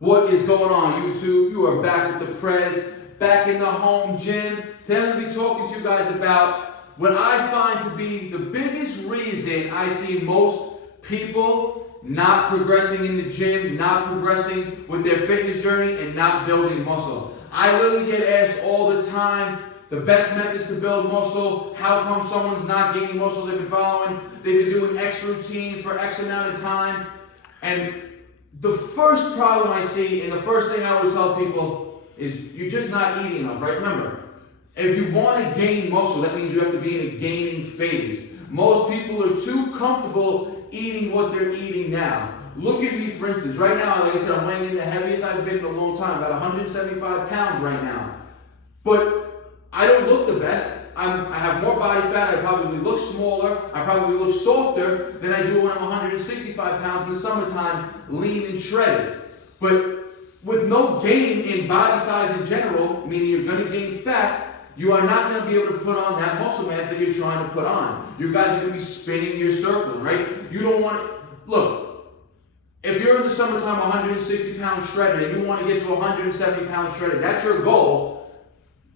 What is going on, YouTube? You are back with the Prez, back in the home gym. Today I'm going to be talking to you guys about what I find to be the biggest reason I see most people not progressing in the gym, not progressing with their fitness journey, and not building muscle. I literally get asked all the time, the best methods to build muscle, how come someone's not gaining muscle they've been following, they've been doing X routine for X amount of time, and the first problem I see, and the first thing I always tell people, is you're just not eating enough, right? Remember, if you want to gain muscle, that means you have to be in a gaining phase. Most people are too comfortable eating what they're eating now. Look at me, for instance. Right now, like I said, I'm weighing in the heaviest I've been in a long time, about 175 pounds right now. But I don't look the best. I have more body fat, I probably look smaller, I probably look softer than I do when I'm 165 pounds in the summertime, lean and shredded. But with no gain in body size in general, meaning you're going to gain fat, you are not going to be able to put on that muscle mass that you're trying to put on. You guys are going to be spinning your circle, right? You don't want, look, if you're in the summertime 160 pounds shredded and you want to get to 170 pounds shredded, that's your goal.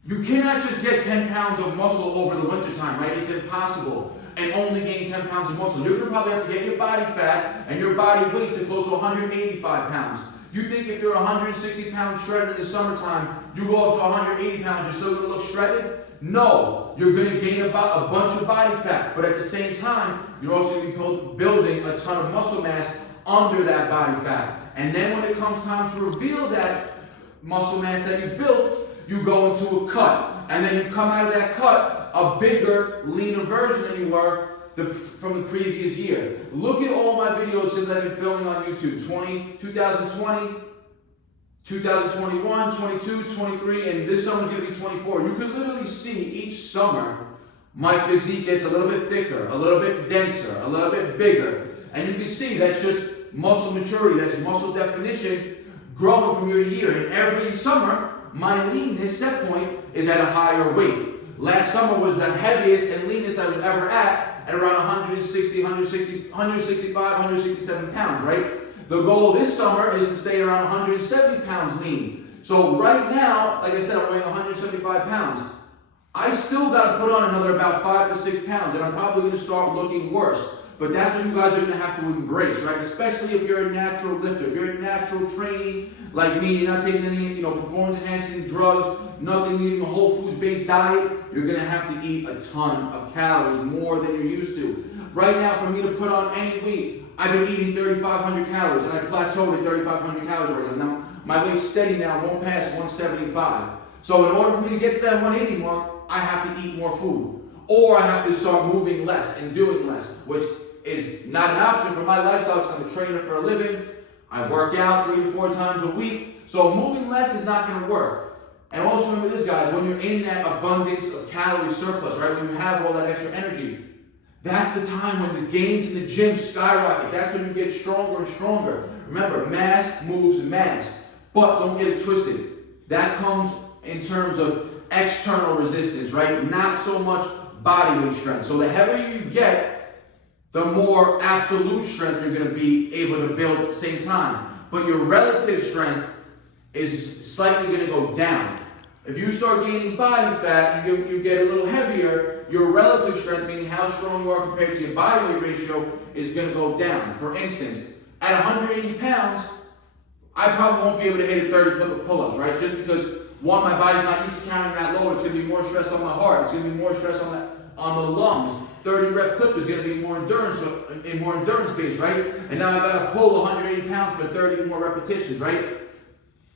You cannot just get 10 pounds of muscle over the winter time, right? It's impossible. And only gain 10 pounds of muscle. You're going to probably have to get your body fat and your body weight to close to 185 pounds. You think if you're 160 pounds shredded in the summertime, you go up to 180 pounds, you're still going to look shredded? No. You're going to gain about a bunch of body fat. But at the same time, you're also going to be building a ton of muscle mass under that body fat. And then when it comes time to reveal that muscle mass that you built, you go into a cut, and then you come out of that cut a bigger, leaner version than you were from the previous year. Look at all my videos since I've been filming on YouTube, 2020, 2021, 22, 23, and this summer's gonna be 24. You can literally see each summer, my physique gets a little bit thicker, a little bit denser, a little bit bigger, and you can see that's just muscle maturity, that's muscle definition growing from year to year, and every summer, my leanness set point is at a higher weight. Last summer was the heaviest and leanest I was ever at around 165, 167 pounds, right? The goal this summer is to stay around 170 pounds lean. So right now, like I said, I'm weighing 175 pounds. I still got to put on another about 5 to 6 pounds, and I'm probably going to start looking worse. But that's what you guys are going to have to embrace, right? Especially if you're a natural lifter, if you're a natural trainee like me, you're not taking any, performance-enhancing drugs, nothing, eating a whole foods-based diet, you're going to have to eat a ton of calories, more than you're used to. Right now, for me to put on any weight, I've been eating 3,500 calories, and I plateaued at 3,500 calories already. Now, my weight's steady now, won't pass 175. So in order for me to get to that 180 mark, I have to eat more food. Or I have to start moving less and doing less, which is not an option for my lifestyle because I'm a trainer for a living. I work out 3 to 4 times a week. So moving less is not going to work. And also remember this, guys, when you're in that abundance of calorie surplus, right, when you have all that extra energy, that's the time when the gains in the gym skyrocket. That's when you get stronger and stronger. Remember, mass moves mass. But don't get it twisted. That comes in terms of external resistance, right? Not so much body weight strength. So the heavier you get, the more absolute strength you're going to be able to build at the same time. But your relative strength is slightly going to go down. If you start gaining body fat, you get a little heavier, your relative strength, meaning how strong you are compared to your body weight ratio, is going to go down. For instance, at 180 pounds, I probably won't be able to hit a 30 clip of pull-ups, right? Just because, one, my body's not used to carrying that load. It's going to be more stress on my heart. It's going to be more stress on the lungs. 30 rep clip is going to be more endurance based, right? And now I've got to pull 180 pounds for 30 more repetitions, right?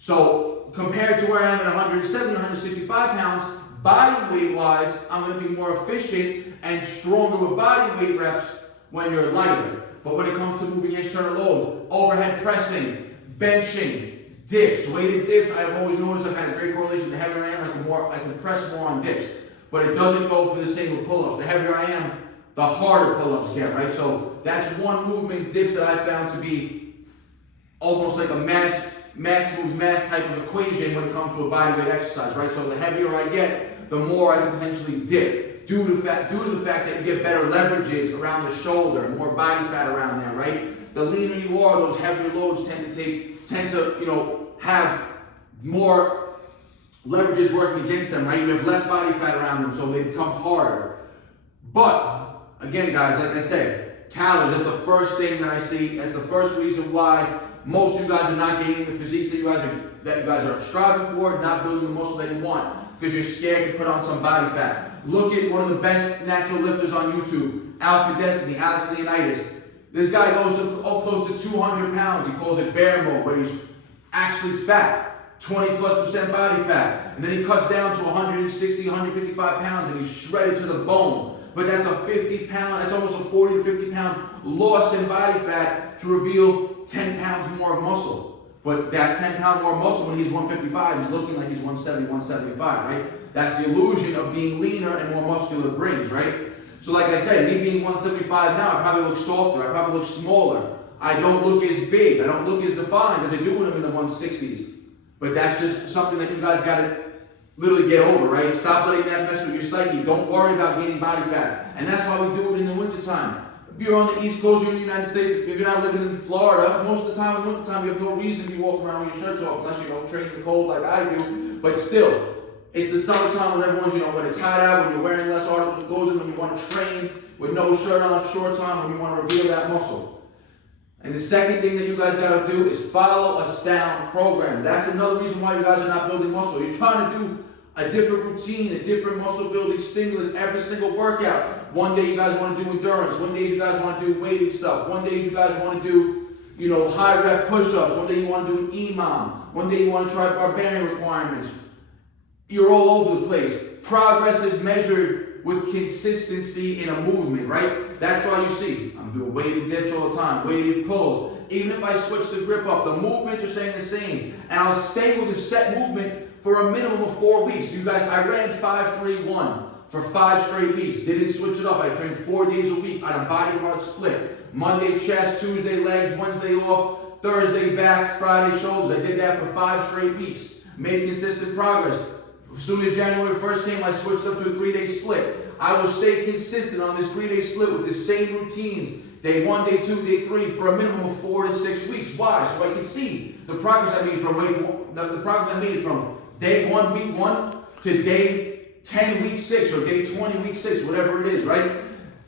So compared to where I am at 170, 165 pounds, body weight wise, I'm going to be more efficient and stronger with body weight reps when you're lighter. But when it comes to moving external load, overhead pressing, benching, dips, weighted dips, I've always noticed I've had a great correlation. The heavier I am, I can press more on dips. But it doesn't go for the same with pull-ups. The heavier I am, the harder pull-ups get, right? So that's one movement, dips, that I found to be almost like a mass moves mass type of equation when it comes to a body weight exercise, right? So the heavier I get, the more I can potentially dip due to the fact that you get better leverages around the shoulder, more body fat around there, right? the leaner you are, those heavier loads tend to, you know, have more leverages working against them, right? You have less body fat around them, so they become harder. But, again, guys, like I said, calories, that's the first thing that I see. That's the first reason why most of you guys are not gaining the physiques that you guys are striving for, not building the muscle that you want, because you're scared to put on some body fat. Look at one of the best natural lifters on YouTube, Alpha Destiny, Alex Leonidas. This guy goes to close to 200 pounds. He calls it bear mode, where he's actually fat, 20+% body fat. And then he cuts down to 160, 155 pounds, and he's shredded to the bone. But that's a 50 pound, that's almost a 40 to 50 pound loss in body fat to reveal 10 pounds more of muscle. But that 10 pound more muscle when he's 155, he's looking like he's 170, 175, right? That's the illusion of being leaner and more muscular brings, right? So like I said, me being 175 now, I probably look softer, I probably look smaller. I don't look as big, I don't look as defined as I do when I'm in the 160s. But that's just something that you guys gotta literally get over, right? Stop letting that mess with your psyche. Don't worry about gaining body fat. And that's why we do it in the wintertime. If you're on the East Coast, you're in the United States, if you're not living in Florida, most of the time in the wintertime, you have no reason to be walking around with your shirts off unless you don't train in the cold like I do. But still, it's the summertime when everyone's, you know, when it's hot out, when you're wearing less articles of clothing, when you want to train with no shirt on, shorts on, when you want to reveal that muscle. And the second thing that you guys got to do is follow a sound program. That's another reason why you guys are not building muscle. You're trying to do a different routine, a different muscle building stimulus every single workout. One day you guys want to do endurance. One day you guys want to do weighted stuff. One day you guys want to do, you know, high rep push-ups. One day you want to do an EMOM. One day you want to try barbarian requirements. You're all over the place. Progress is measured with consistency in a movement, right? That's why you see, I'm doing weighted dips all the time, weighted pulls. Even if I switch the grip up, the movements are staying the same. And I'll stay with a set movement for a minimum of 4 weeks. You guys, I ran 5-3-1 for 5 straight weeks. Didn't switch it up. I trained 4 days a week on a body part split. Monday chest, Tuesday legs, Wednesday off, Thursday back, Friday shoulders. I did that for 5 straight weeks. Made consistent progress. As soon as January 1st came, I switched up to a 3-day split. I will stay consistent on this 3-day split with the same routines. Day 1, day 2, day 3 for a minimum of 4 to 6 weeks. Why? So I can see the progress I made from the progress I made from day 1, week 1 to day 10, week 6, or day 20, week 6, whatever it is, right?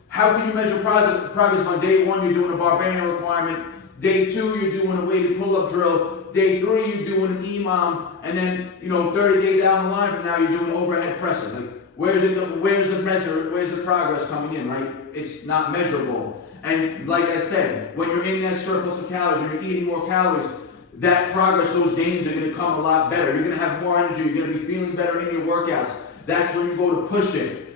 How can you measure progress on day 1? You're doing a barbarian requirement. Day 2, you're doing a weighted pull-up drill. Day 3, you're doing an EMOM. And then, you know, 30 days down the line from now, you're doing overhead pressing. Like, where's the progress coming in, right? It's not measurable. And like I said, when you're in that surplus of calories, when you're eating more calories, that progress, those gains are going to come a lot better. You're going to have more energy. You're going to be feeling better in your workouts. That's when you go to push it.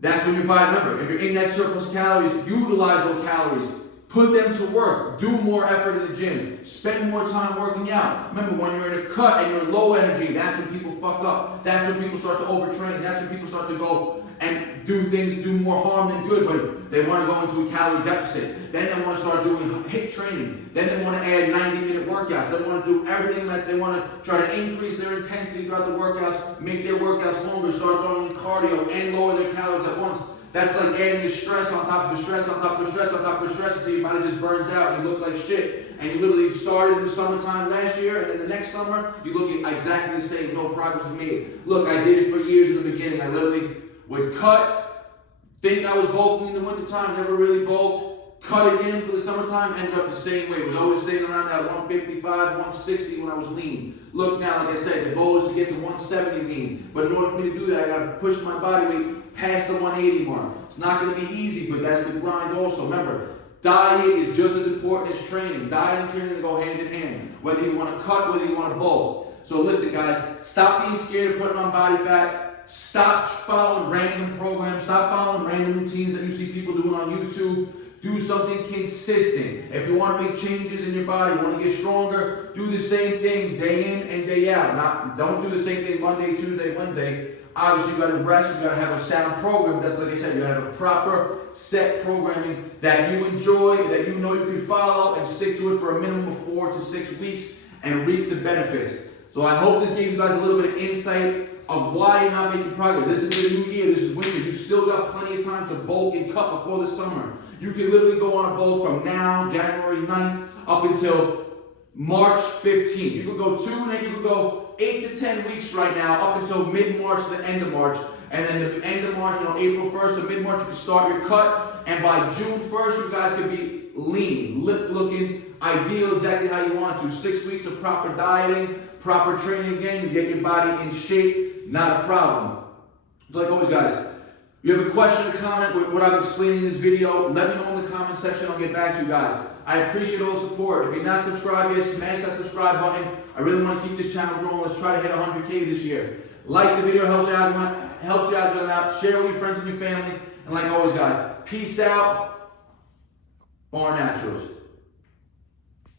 That's when your body, remember, if you're in that surplus of calories, utilize those calories. Put them to work. Do more effort in the gym. Spend more time working out. Remember, when you're in a cut and you're low energy, that's when people fuck up. That's when people start to overtrain. That's when people start to go and do things, do more harm than good when they want to go into a calorie deficit. Then they want to start doing HIIT training. Then they want to add 90-minute workouts. They want to do everything that they want to try to increase their intensity throughout the workouts, make their workouts longer, start going in cardio and lower their calories at once. That's like adding the stress on top of the stress on top of the stress on top of the stress until your body just burns out and you look like shit. And you literally started in the summertime last year, and then the next summer, you look exactly the same, no progress was made. Look, I did it for years in the beginning. I literally would cut, think I was bulking in the wintertime, never really bulked, cut again for the summertime, ended up the same way. It was always staying around that 155, 160 when I was lean. Look now, like I said, the goal is to get to 170 lean. But in order for me to do that, I got to push my body weight past the 180 mark. It's not going to be easy, but that's the grind also. Remember, diet is just as important as training. Diet and training go hand in hand. Whether you want to cut, whether you want to bulk. So listen, guys, stop being scared of putting on body fat. Stop following random programs. Stop following random routines that you see people doing on YouTube. Do something consistent. If you want to make changes in your body, you want to get stronger, do the same things day in and day out. Don't do the same thing Monday, Tuesday, Wednesday. Obviously, you got to rest. You got to have a sound program. That's like I said. You got to have a proper set programming that you enjoy, that you know you can follow, and stick to it for a minimum of 4 to 6 weeks and reap the benefits. So I hope this gave you guys a little bit of insight of why you're not making progress. This is the new year. This is winter. You still got plenty of time to bulk and cut before the summer. You can literally go on a bulk from now, January 9th, up until March 15th. You could go 2, and then you could go 8 to 10 weeks right now, up until mid-March to the end of March. And then the end of March, April 1st to mid-March, you can start your cut. And by June 1st, you guys could be lean, lip-looking, ideal, exactly how you want to. 6 weeks of proper dieting, proper training again, you get your body in shape, not a problem. Like always, guys, if you have a question or comment with what I'm explaining in this video, let me know in the comment section. I'll get back to you guys. I appreciate all the support. If you're not subscribed yet, smash that subscribe button. I really want to keep this channel growing. Let's try to hit 100K this year. Like the video, helps you out. Share with your friends and your family. And like always, guys, peace out. Barnaturals.